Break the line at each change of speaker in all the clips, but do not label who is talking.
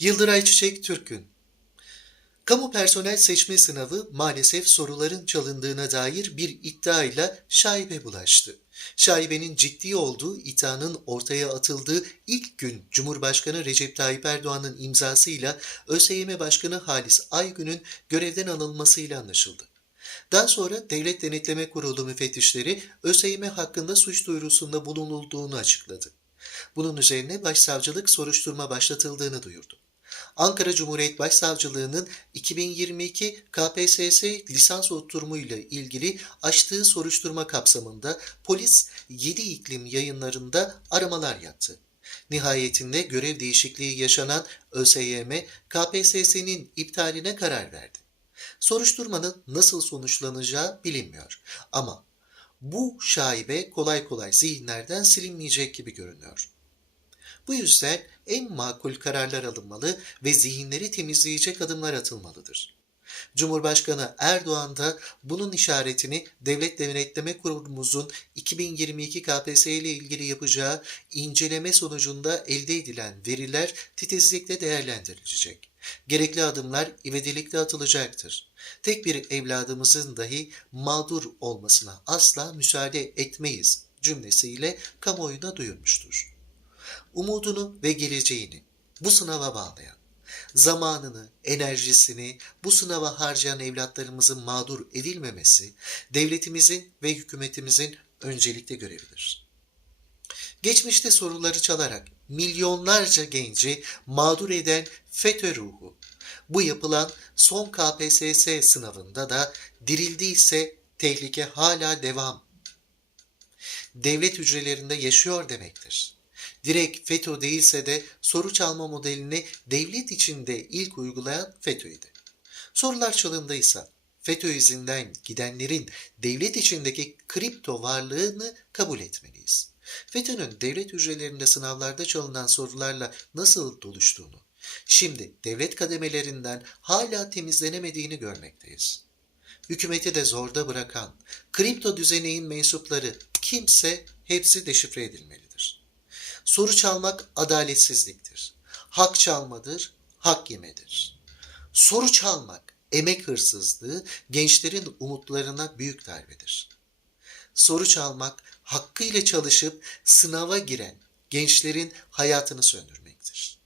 Yıldıray Çiçek Türk'ün Kamu personel seçme sınavı maalesef soruların çalındığına dair bir iddiayla şaibe bulaştı. Şaibenin ciddi olduğu iddianın ortaya atıldığı ilk gün Cumhurbaşkanı Recep Tayyip Erdoğan'ın imzasıyla ÖSYM Başkanı Halis Aygün'ün görevden alınmasıyla anlaşıldı. Daha sonra Devlet Denetleme Kurulu müfettişleri ÖSYM hakkında suç duyurusunda bulunulduğunu açıkladı. Bunun üzerine başsavcılık soruşturma başlatıldığını duyurdu. Ankara Cumhuriyet Başsavcılığı'nın 2022 KPSS lisans oturumu ile ilgili açtığı soruşturma kapsamında polis 7 iklim yayınlarında aramalar yaptı. Nihayetinde görev değişikliği yaşanan ÖSYM, KPSS'nin iptaline karar verdi. Soruşturmanın nasıl sonuçlanacağı bilinmiyor ama bu şaibe kolay kolay zihinlerden silinmeyecek gibi görünüyor. Bu yüzden en makul kararlar alınmalı ve zihinleri temizleyecek adımlar atılmalıdır. Cumhurbaşkanı Erdoğan da bunun işaretini Devlet Denetleme Kurulumuzun 2022 KPSS ile ilgili yapacağı inceleme sonucunda elde edilen veriler titizlikle değerlendirilecek. Gerekli adımlar ivedilikle atılacaktır. Tek bir evladımızın dahi mağdur olmasına asla müsaade etmeyiz cümlesiyle kamuoyuna duyurmuştur umudunu ve geleceğini bu sınava bağlayan, zamanını, enerjisini bu sınava harcayan evlatlarımızın mağdur edilmemesi devletimizin ve hükümetimizin öncelikli görevidir. Geçmişte soruları çalarak milyonlarca genci mağdur eden FETÖ ruhu bu yapılan son KPSS sınavında da dirildiyse tehlike hala devam. Devlet hücrelerinde yaşıyor demektir direkt FETÖ değilse de soru çalma modelini devlet içinde ilk uygulayan FETÖ'ydü. Sorular çalındıysa FETÖ izinden gidenlerin devlet içindeki kripto varlığını kabul etmeliyiz. FETÖ'nün devlet hücrelerinde sınavlarda çalınan sorularla nasıl doluştuğunu, şimdi devlet kademelerinden hala temizlenemediğini görmekteyiz. Hükümeti de zorda bırakan kripto düzeneğin mensupları kimse hepsi deşifre edilmelidir. Soru çalmak adaletsizliktir. Hak çalmadır, hak yemedir. Soru çalmak emek hırsızlığı, gençlerin umutlarına büyük darbedir. Soru çalmak hakkıyla çalışıp sınava giren gençlerin hayatını söndürmektir.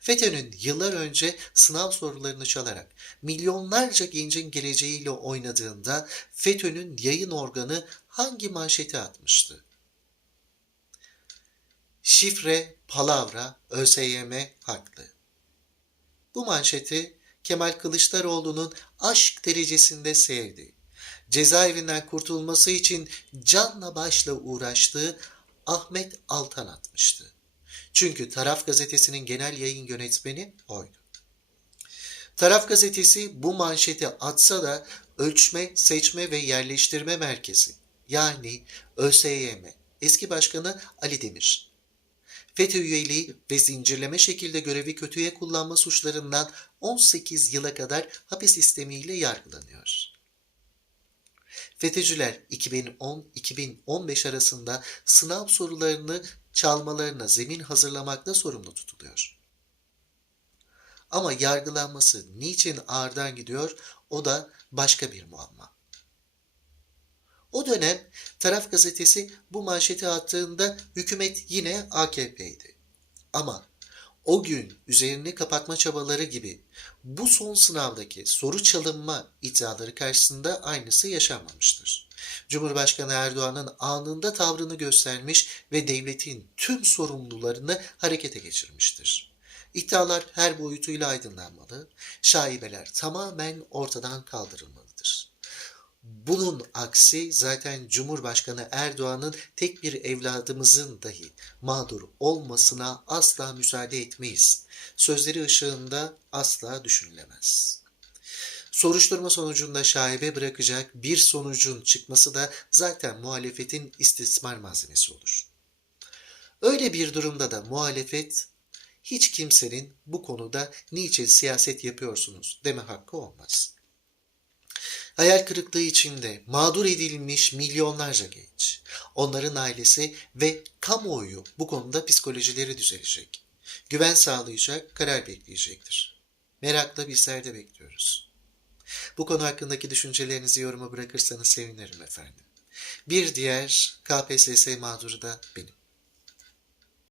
FETÖ'nün yıllar önce sınav sorularını çalarak milyonlarca gencin geleceğiyle oynadığında FETÖ'nün yayın organı hangi manşeti atmıştı? Şifre, palavra, ÖSYM haklı. Bu manşeti Kemal Kılıçdaroğlu'nun aşk derecesinde sevdi. Cezaevinden kurtulması için canla başla uğraştığı Ahmet Altan atmıştı. Çünkü Taraf Gazetesi'nin genel yayın yönetmeni oydu. Taraf Gazetesi bu manşeti atsa da Ölçme, Seçme ve Yerleştirme Merkezi yani ÖSYM eski başkanı Ali Demir FETÖ üyeliği ve zincirleme şekilde görevi kötüye kullanma suçlarından 18 yıla kadar hapis sistemiyle yargılanıyor. FETÖ'cüler 2010-2015 arasında sınav sorularını çalmalarına zemin hazırlamakta sorumlu tutuluyor. Ama yargılanması niçin ağırdan gidiyor o da başka bir muamma. O dönem Taraf gazetesi bu manşeti attığında hükümet yine AKP'ydi. Ama o gün üzerini kapatma çabaları gibi bu son sınavdaki soru çalınma iddiaları karşısında aynısı yaşanmamıştır. Cumhurbaşkanı Erdoğan'ın anında tavrını göstermiş ve devletin tüm sorumlularını harekete geçirmiştir. İddialar her boyutuyla aydınlanmalı, şaibeler tamamen ortadan kaldırılmalıdır. Bunun aksi zaten Cumhurbaşkanı Erdoğan'ın tek bir evladımızın dahi mağdur olmasına asla müsaade etmeyiz. Sözleri ışığında asla düşünülemez. Soruşturma sonucunda şaibe bırakacak bir sonucun çıkması da zaten muhalefetin istismar malzemesi olur. Öyle bir durumda da muhalefet hiç kimsenin bu konuda niçin siyaset yapıyorsunuz deme hakkı olmaz. Hayal kırıklığı içinde mağdur edilmiş milyonlarca genç, onların ailesi ve kamuoyu bu konuda psikolojileri düzelecek. Güven sağlayacak, karar bekleyecektir. Merakla bizler de bekliyoruz. Bu konu hakkındaki düşüncelerinizi yoruma bırakırsanız sevinirim efendim. Bir diğer KPSS mağduru da benim.